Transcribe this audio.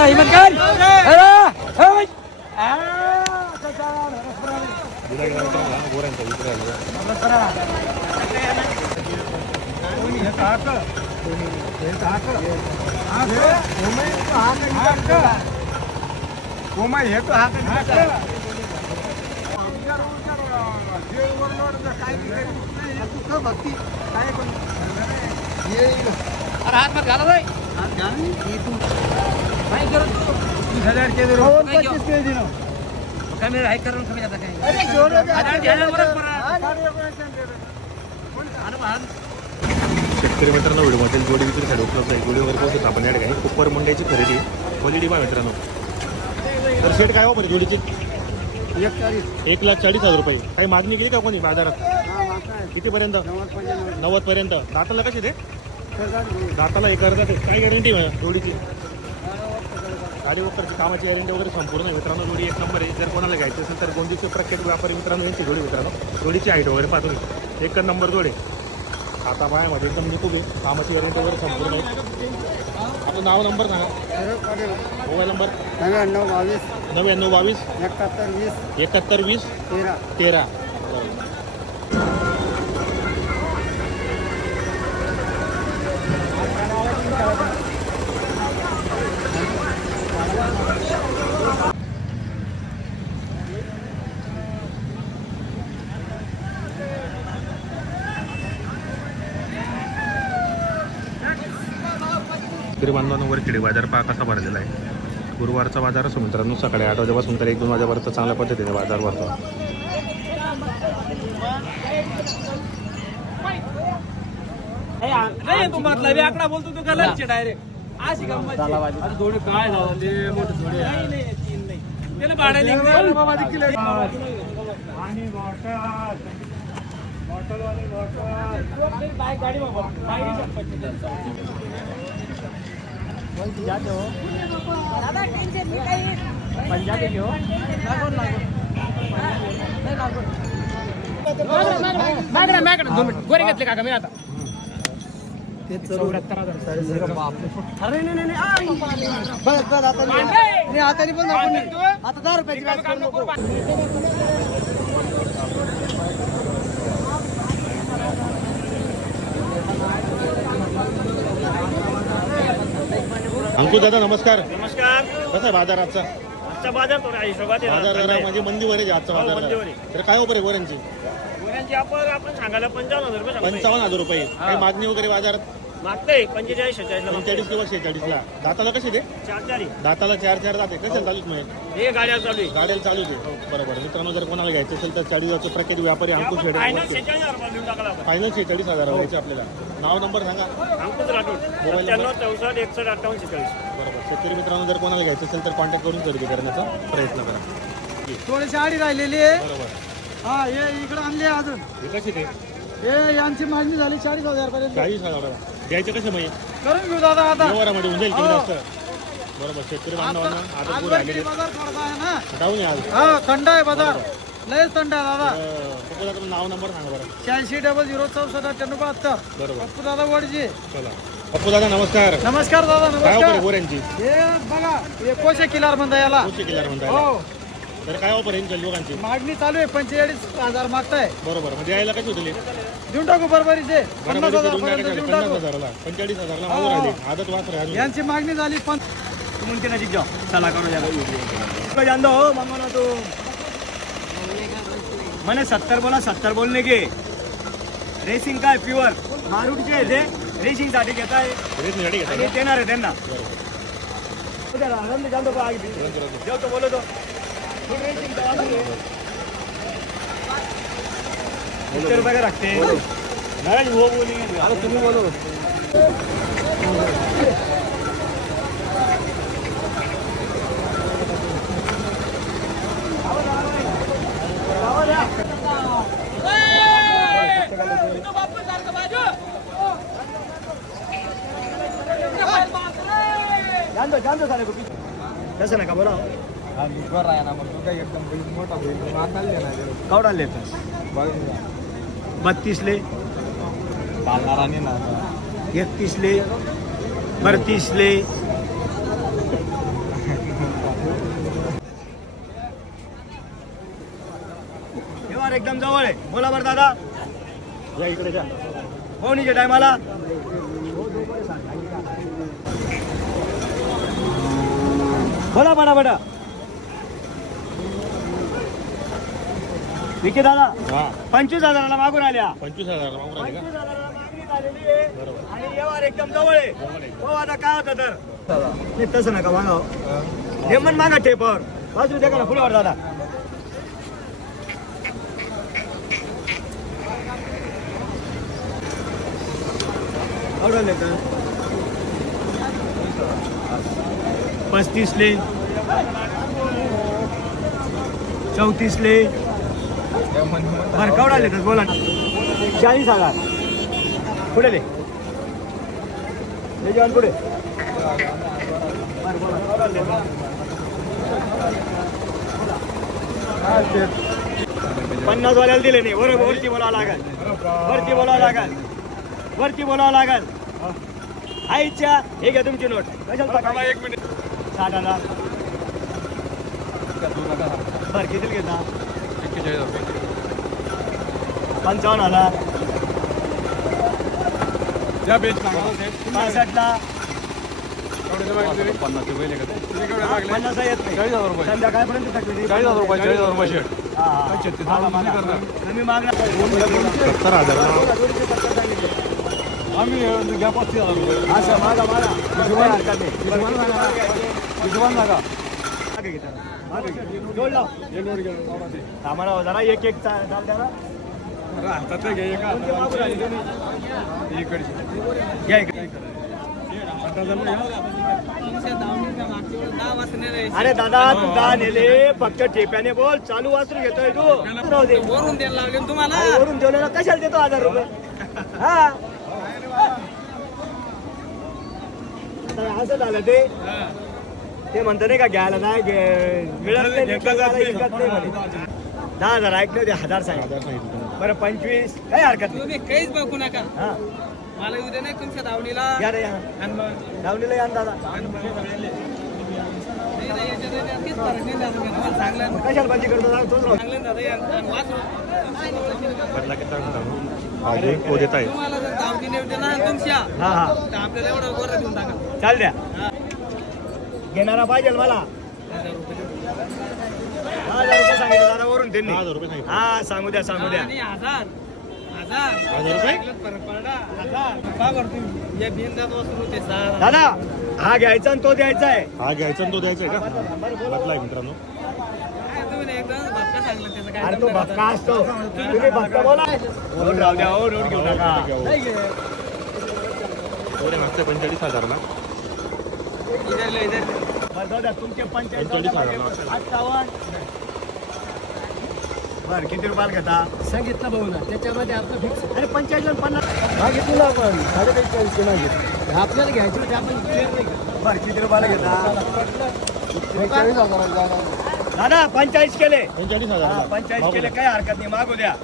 का हिम्मत कर अरे, होय. आ, कसा आला? अरे हात मत घाला रे. काय करत तू? काय घेऊ? काय मी हाय करून कमी जाता काय? हजार घ्यायला बरं परत. अरे बा, शेतकरी मित्रांनो व्हिडिओमध्ये जोडी विक्रीसाठी उपलब्ध आहे. जोडीवर पोहोचत आपण या ठिकाणी कुप्पर मुंड्याची खरेदी. क्वालिटी पहा मित्रांनो. तर शेट काय वापर जोडीची? एक लाख चाळीस हजार रुपये. काही मागणी केली का कोणी बाजारात? कितीपर्यंत? नव्वद पर्यंत. दाताला कशी ते दाताला एक अर्धा ते काय गॅरंटी जोडीची. गाडी वगैरे कामाची गॅरंटी वगैरे संपूर्ण आहे. मित्रांनो जोडी एक नंबर आहे. जर कोणाला घ्यायची असेल तर गोंदीचे प्रख्यात व्यापारी मित्रांनो यांची जोडी मित्रांनो. जोडीची हाईट वगैरे पाहतो एक नंबर जोडी. आता पायामध्ये एकदम निकून आहे. कामाची गॅरंटी वगैरे संपूर्ण आहे. आपलं नाव नंबर सांगा. Mobile number? नव्याण्णव बावीस. नव्याण्णव बावीस. एकाहत्तर वीस. एकाहत्तर वीस. तेरा. तेरा. शेतकरी बांधवांनो वरखेडी बाजार पहा कसा भरलेला आहे. गुरुवारचा बाजार असो मित्रांनो सकाळी आठ वाजेपासून तर एक दोन वाजेपर्यंत चांगल्या पद्धतीने बाजार भरतो. आकडा बोलतो तू कलरचे डायरेक्ट. अशी गंमत आहे. अरे थोडी काय झालं ते मोठे थोडे नाही नाही तीन नाही. त्याला भाडं निघतं. बाबा देखील काय गाडी बाबा. काय नाही शकत. पंजाबी घेऊ लागून लागून मॅकडे दोन मिनिट. गोरे घेतले का मी आता. चौऱ्याहत्तर हजार अरे नाही नाही नाही. आ, बाबा. बस बस आता दहा रुपयाची व्याज अंकुश दादा नमस्कार. नमस्कार. कसा आहे बाजार आजचा? आजचा बाजार थोडा हिशोबात आहे बाजार. जरा म्हणजे मंदीवर आहे आजचा हो, बाजार. मंदीवर आहे. तर काय उपर आहे गोऱ्यांची गुन्ह्यांची आपण आपण सांगायला पंचावन्न हजार रुपये सांगतोय. पंचावन्न हजार रुपये. काही मागणी वगैरे बाजारात? मागतोय पंचेचाळीस शेहेचाळीस पंचेचाळीस किंवा शेहेचाळीसला दाताला कसे ते चार चारी दाताला चार चार दाते कशाला चालूच नाही हे गाड्या चालू आहे गाड्याला चालू आहे बरोबर. मित्रांनो जर कोणाला घ्यायचं असेल तर चाळीसचे प्रख्यात व्यापारी अंकुश फायनल शेडे शेहेचाळीस हजार रुपये देऊन टाकला आपण. फायनल शेहेचाळीस हजार व्हायचे आपल्याला. नाव नंबर सांगा. अंकुश राठोड. सत्त्याण्णव चौसष्ट एकसष्ट अठ्ठावन्न शेहेचाळीस बरोबर. शेतकरी मित्रांनो जर कोणाला घ्यायचं असेल तर कॉन्टॅक्ट करून खरेदी करण्याचा प्रयत्न करा. थोडीशी आडी राहिलेली आहे. बरोबर. हा हे इकडे आणली आहे अजून. हे कशी ते? हे यांची मागणी झाली चाळीस हजार पर्यंत चाळीस हजार. द्यायचे कसे मग? करून घेऊ दादा आता. व्यवहारामध्ये होऊन जाईल कमी हो. जास्त. बरोबर शेतकरी बांधवांना आता आज पुढे आलेले वरती बाजार थोडासा आहे ना. डाऊन आहे आज. हा थंड आहे बाजार. लयच थंड आहे दादा. अं, पप्पू दादा नाव नंबर सांगा बरं. शहाऐंशी डबल झिरो चौसष्ट अठ्ठ्याण्णव बहात्तर बरोबर. पप्पू दादा वडजी. चला. पप्पू दादा नमस्कार. नमस्कार दादा काय ऑफर आहे नमस्कार गोऱ्यांची हे बघा हे कोशे किलार म्हणता याला. दोनशे किलो म्हणताय हो. तर काय ऑफर येईल लोकांची? मागणी चालू आहे पंचेचाळीस हजार मागताय. बरोबर म्हणजे यायला कशी होतील? देऊन टाकू बरोबरीचे. पन्नास बरोबर हजार देऊन पर्यंत टाकायचे देऊन पन्नास टाकू. हजाराला. पंचेचाळीस हजारला हो. मागून राहिले. आदत वाच राहिले. यांची मागणी झाली पण तुम नजीक जाओ चला करो जाओ जान दो मामा ना तो. मैंने सत्तर बोला सत्तर बोलने के रेसिंग का है प्युअर मारुतीचे आहे ते रेसिंगसाठी घेत आहे रेट गाडी घेता आणि का? देणार आहे त्यांना. बरोबर. उद्या आनंद जान दो आगे जाओ तो बोलो तो फिर racing का आनंद है। कितने रुपए का रखते हैं नहीं वो बोलेंगे अरे तुम्हें बोलो जान दो जान दो साले को कैसे ना का बोला कवडा लेते बत्तीस बत्तीसले. एकतीसले. बत्तीसले. व्यवहार एकदम जवळ आहे. बोला बर दादा. या कोणीच्या हो, टायमाला. बोला बडा बडा. विके दादा हा. पंचवीस हजाराला मागून आल्या. पंचवीस मागून हजाराला मागणी झालेली आहे. आणि व्यवहार एकदम जवळ आहे. हो आता काय होतं तर? नाही तसं नका मागा नेमन मागा टेपवर बाजू द्या ना फुलावर दादा? पस्तीसले चौतीसले बरं केवढा तर बोला. चाळीस हजार. पुढे दे. जेवण पुढे? पन्नास वाल्याला दिले नाही. वर वरती बोलावं लागेल. वरती बोलावं लागेल. वरती बोलावं लागेल. आईच्या हे घ्या तुमची नोट. कशाला एक मिनिट. साठ हजार. बरं किती घेता? पंचावन्न हजार पासष्टला पन्नास रुपये पन्नास येत नाही चाळीस हजार रुपये संध्याकाळपर्यंत थकली चाळीस हजार रुपये चाळीस हजार रुपये शेट हा, हा. मागा. कमी मागणार सत्तर हजार आम्ही घ्या पस्तीस हजार रुपये असं मागा मागा काही हरकत नाही. हिशोबान हो जरा एक एक चाल द्या? घ्या इकडे. अरे दादा तू दहा नेले फक्त ठेप्याने बोल चालू वासरू घेतोय तू. राहू दे. वरून द्यायला लागेल तुम्हाला. वरून ठेवलेला कशाला देतो हजार रुपये? हा. आता असं झालं ते. ते म्हणतं नाही का घ्यायला नाही मिळत नाही विकत नाही, विकत नाही म्हणे. दहा हजार ऐकले होते हजार सांगितलं. बरं पंचवीस काही हरकत नाही. तुम्ही काहीच बघू नका. हा. मला उद्या नाही तुमच्या दावणीला या रे धावणीला या ना दादा. कशाला करतो दादा? तोच. बदला किती तो आहे तुम्हाला जर ना तुमच्या हा हा. तर आपल्याला एवढं देऊन टाका. चाल द्या. घेणारा पाहिजे मला. हजार रुपये देऊ. दहा हजार रुपये सांगितलं दादा वरून त्यांनी. दहा हजार रुपये सांगितले. हा सांगू द्या सांगू द्या. हजार हजार हजार हजार हजार. दादा हा घ्यायचा आणि तो द्यायचा आहे. हा घ्यायचा आणि तो द्यायचा आहे का? बदला आहे मित्रांनो. अरे तो भक्का असतो. तुम्ही भक्का बोला. नोट राहू द्या हो नोट घेऊ नका थोडे मागचे पंचेचाळीस हजारला तुमचे पंचेचाळीस बर किती रुपयाला घेता सांगितलं भाऊ ना त्याच्यामध्ये आपलं फिक्स अरे पंचायत पन्नास मागितलं आपण साडे बेचाळीसशे मागितलं आपल्याला घ्यायची होती आपण. बर किती रुपयाला घेता दादा पंचाळीस केले पंचेचाळीस हजार पंचाळीस केले काही हरकत नाही मागू द्या